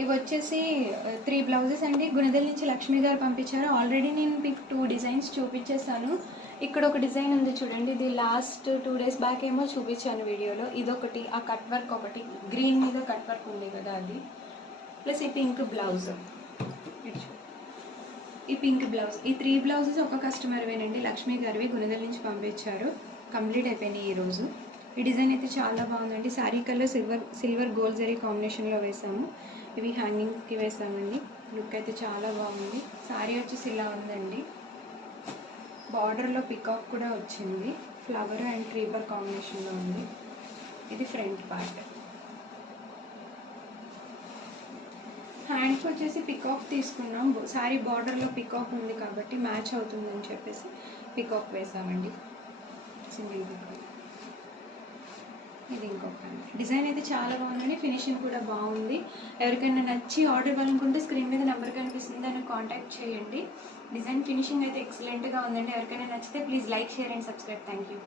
ఇవి వచ్చేసి 3 బ్లౌజెస్ అండి. గుణదల నుంచి లక్ష్మి గారు పంపించారు. ఆల్రెడీ నేను మీకు 2 డిజైన్స్ చూపించేసాను. ఇక్కడ ఒక డిజైన్ ఉంది చూడండి, ఇది లాస్ట్ 2 డేస్ బ్యాక్ ఏమో చూపించాను వీడియోలో. ఇదొకటి, ఆ కట్ వర్క్ ఒకటి, గ్రీన్ మీద కట్ వర్క్ ఉంది కదా అది, ప్లస్ ఈ పింక్ బ్లౌజ్. ఈ పింక్ బ్లౌజ్, ఈ 3 బ్లౌజెస్ ఒక కస్టమర్వేనండి, లక్ష్మి గారివి, గుణదల నుంచి పంపించారు. కంప్లీట్ అయిపోయినాయి ఈరోజు. ఈ డిజైన్ అయితే చాలా బాగుందండి. Sari colour silver gold zari కాంబినేషన్లో వేసాము. ఇవి హ్యాంగింగ్కి వేసామండి. లుక్ అయితే చాలా బాగుంది. శారీ వచ్చేసి ఇలా ఉందండి. బార్డర్లో పికాక్ కూడా వచ్చింది. ఫ్లవర్ అండ్ క్రీపర్ కాంబినేషన్లో ఉంది. ఇది ఫ్రంట్ పార్ట్. హ్యాండ్కి వచ్చేసి పికాక్ తీసుకున్నాం. శారీ బార్డర్లో పికాక్ ఉంది కాబట్టి మ్యాచ్ అవుతుందని చెప్పేసి పికాక్ వేసామండి, సింగిల్ పికాక్. ఇది ఇంకొక డిజైన్ అయితే చాలా బాగుందండి. ఫినిషింగ్ కూడా బాగుంది. ఎవరికైనా నచ్చి ఆర్డర్ ఇవ్వాలనుకుంటే స్క్రీన్ మీద నెంబర్ కనిపిస్తుంది, దాన్ని కాంటాక్ట్ చేయండి. డిజైన్ ఫినిషింగ్ అయితే ఎక్సలెంట్గా ఉందండి. ఎవరికైనా నచ్చితే please like, share and subscribe. Thank you.